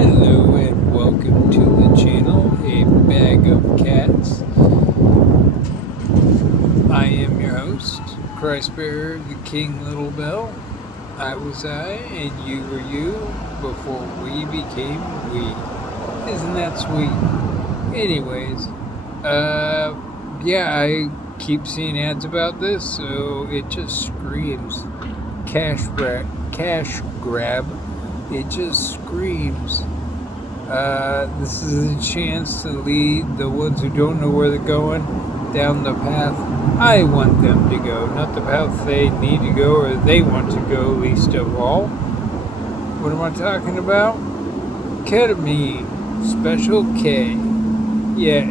Hello and welcome to the channel, A Bag of Cats. I am your host, Christbearer, the King Little Bell. I was I, and you were you, before we became we. Isn't that sweet? Anyways, yeah, I keep seeing ads about this, so it just screams cash grab. It just screams. This is a chance to lead the ones who don't know where they're going down the path I want them to go, not the path they need to go or they want to go, least of all. What am I talking about? Ketamine, Special K. Yeah,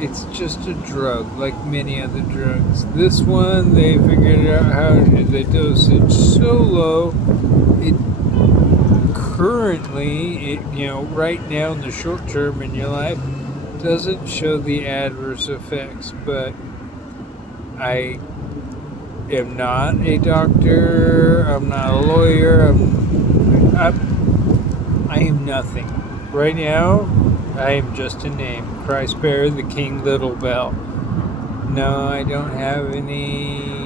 it's just a drug, like many other drugs. This one, they figured out how to do the dosage so low, it currently, right now in the short term in your life, doesn't show the adverse effects. But I am not a doctor. I'm not a lawyer. I am nothing. Right now, I am just a name. Christbearer, the King Little Bell. No, I don't have any.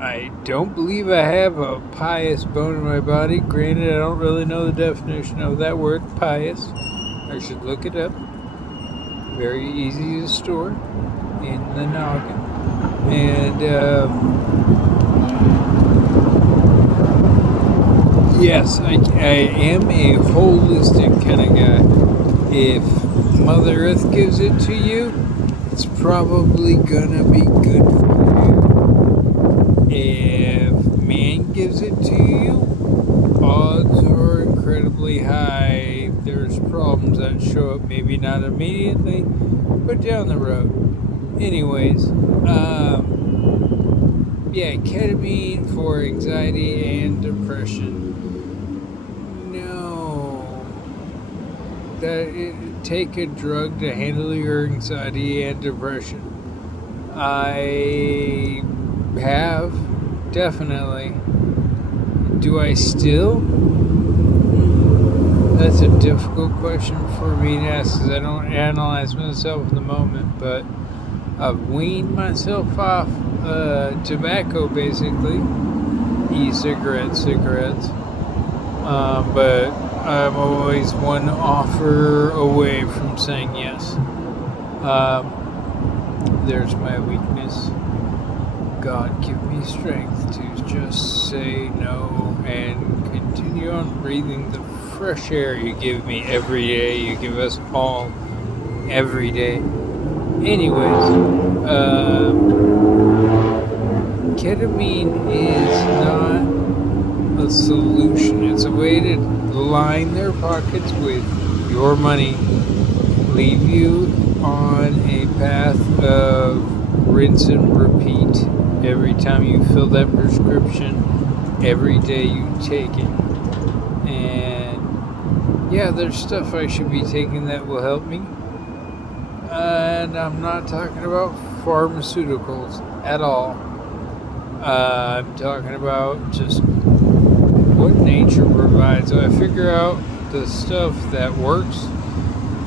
I don't believe I have a pious bone in my body. Granted, I don't really know the definition of that word, pious. I should look it up. Very easy to store in the noggin. And, yes, I am a holistic kind of guy. If Mother Earth gives it to you, it's probably gonna be good for you. If man gives it to you, odds are incredibly high. There's problems that show up, maybe not immediately, but down the road. Anyways, yeah, ketamine for anxiety and depression. No. Take a drug to handle your anxiety and depression. I have, definitely. Do I still? That's a difficult question for me to ask because I don't analyze myself in the moment, but I've weaned myself off tobacco, basically. E-cigarettes, but I'm always one offer away from saying yes. There's my weakness. God, give me strength to just say no and continue on breathing the fresh air you give me every day. You give us all every day. Anyways, ketamine is not a solution. It's a way to line their pockets with your money, leave you on a path of rinse and repeat. Every time you fill that prescription, every day you take it. And yeah, there's stuff I should be taking that will help me. And I'm not talking about pharmaceuticals at all. I'm talking about just what nature provides. So I figure out the stuff that works,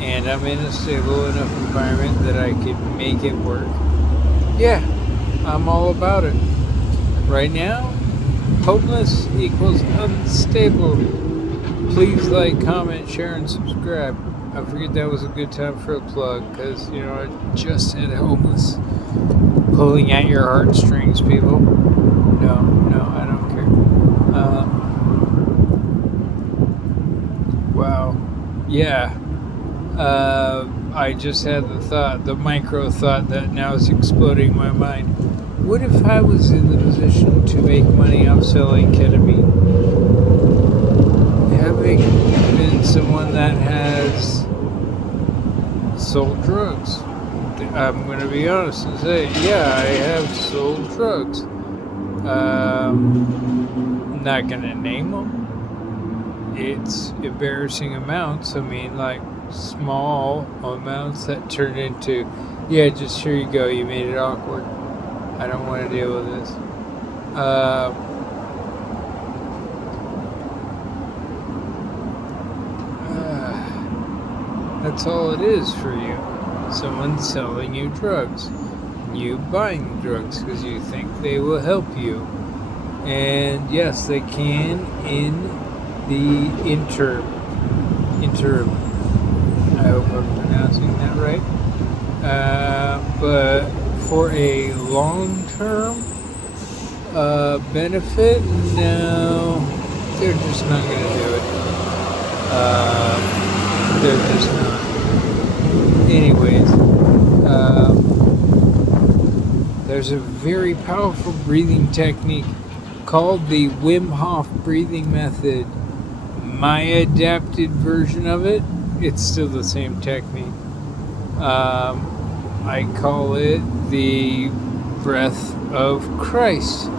and I'm in a stable enough environment that I can make it work. Yeah, I'm all about it. Right now, homeless equals unstable. Please like, comment, share, and subscribe. I figured that was a good time for a plug because, I just said homeless. Pulling at your heartstrings, people. No, I don't care. Wow. Yeah. I just had the micro thought that now is exploding my mind. What if I was in the position to make money off selling ketamine? Having been someone that has sold drugs, I'm going to be honest and say, yeah, I have sold drugs. I'm not going to name them. It's embarrassing amounts. I mean, like small amounts that turn into, yeah, just here you go. You made it awkward. I don't want to deal with this. Uh, that's all it is for you. Someone's selling you drugs. You buying drugs because you think they will help you. And yes, they can in the interim. I hope I'm pronouncing that right. But for a long-term benefit, no, they're just not going to do it. They're just not. Anyways, there's a very powerful breathing technique called the Wim Hof breathing method. My adapted version of it, it's still the same technique. I call it the Breath of Christ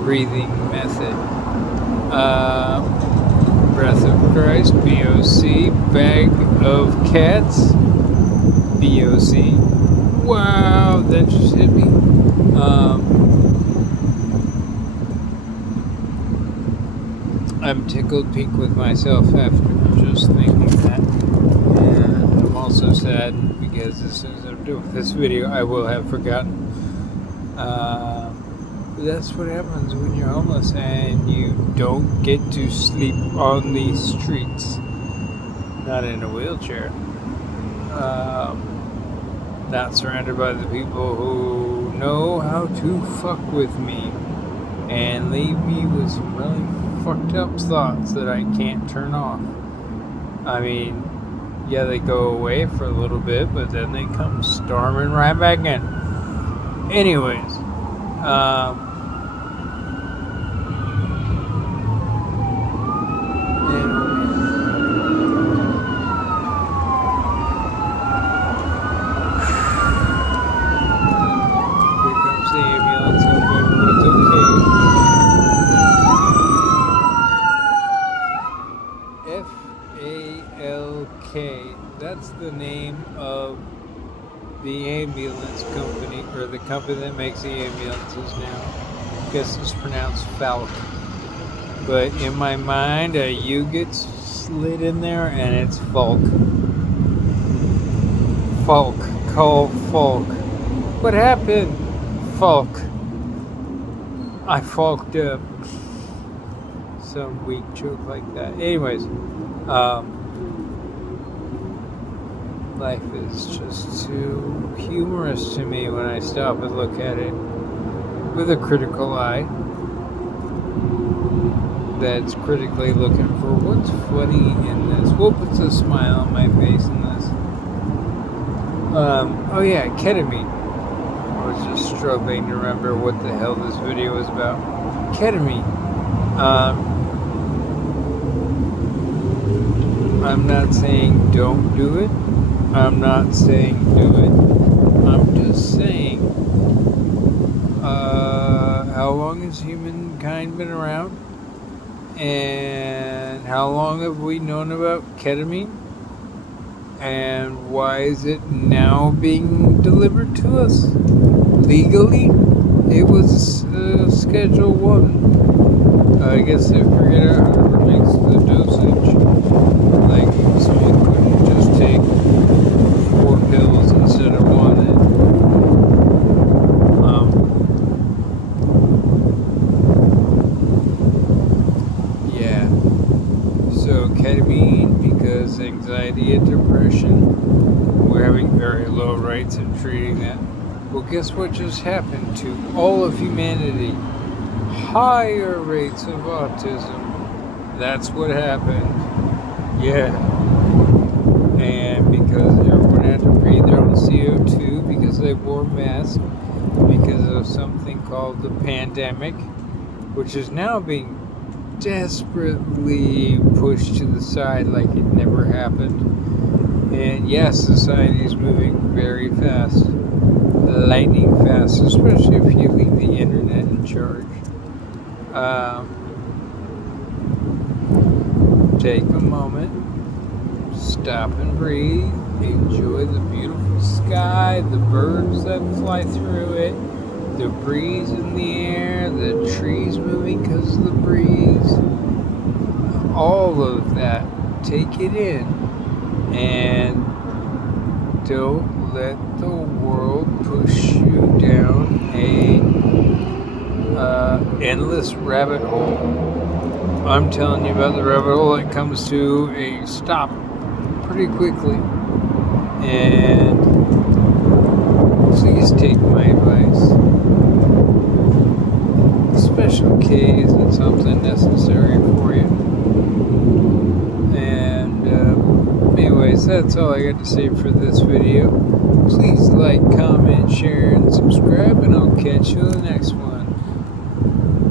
breathing method. Breath of Christ, BOC, bag of cats, BOC. Wow, that just hit me. I'm tickled pink with myself after just thinking that. And I'm also sad because as soon as I'm done with this video, I will have forgotten. That's what happens when you're homeless and you don't get to sleep on the streets. Not in a wheelchair. Not surrounded by the people who know how to fuck with me and leave me with some really fucked up thoughts that I can't turn off. I mean, yeah, they go away for a little bit, but then they come storming right back in. Anyways, that's the name of the ambulance company, or the company that makes the ambulances now. I guess it's pronounced Falk. But in my mind, a U gets slid in there and it's Falk. Falk. Call Falk. What happened? Falk. I falked up. Some weak joke like that. Anyways, life is just too humorous to me when I stop and look at it with a critical eye that's critically looking for what's funny in this, what puts a smile on my face in this. Oh yeah, ketamine. I was just struggling to remember what the hell this video was about. Ketamine. I'm not saying don't do it. I'm not saying do it. I'm just saying, how long has humankind been around? And how long have we known about ketamine? And why is it now being delivered to us? Legally? It was Schedule 1. I guess they figured out how to remix the dosage. Like, so you couldn't just take 4 pills instead of 1. Yeah. So ketamine, because anxiety and depression, we're having very low rates in treating that. Well, guess what just happened to all of humanity? Higher rates of autism. That's what happened. Yeah. And because everyone had to breathe their own CO2 because they wore masks because of something called the pandemic, which is now being desperately pushed to the side like it never happened. And yes, society is moving very fast. Lightning fast, especially if you leave the internet in charge. Take a moment, stop and breathe, enjoy the beautiful sky, the birds that fly through it, the breeze in the air, the all of that. Take it in. And don't let the world push you down a endless rabbit hole. I'm telling you about the rabbit hole that comes to a stop pretty quickly. And please take my advice. Special K isn't something necessary for you. And anyways, that's all I got to say for this video. Please like, comment, share, and subscribe, and I'll catch you in the next one.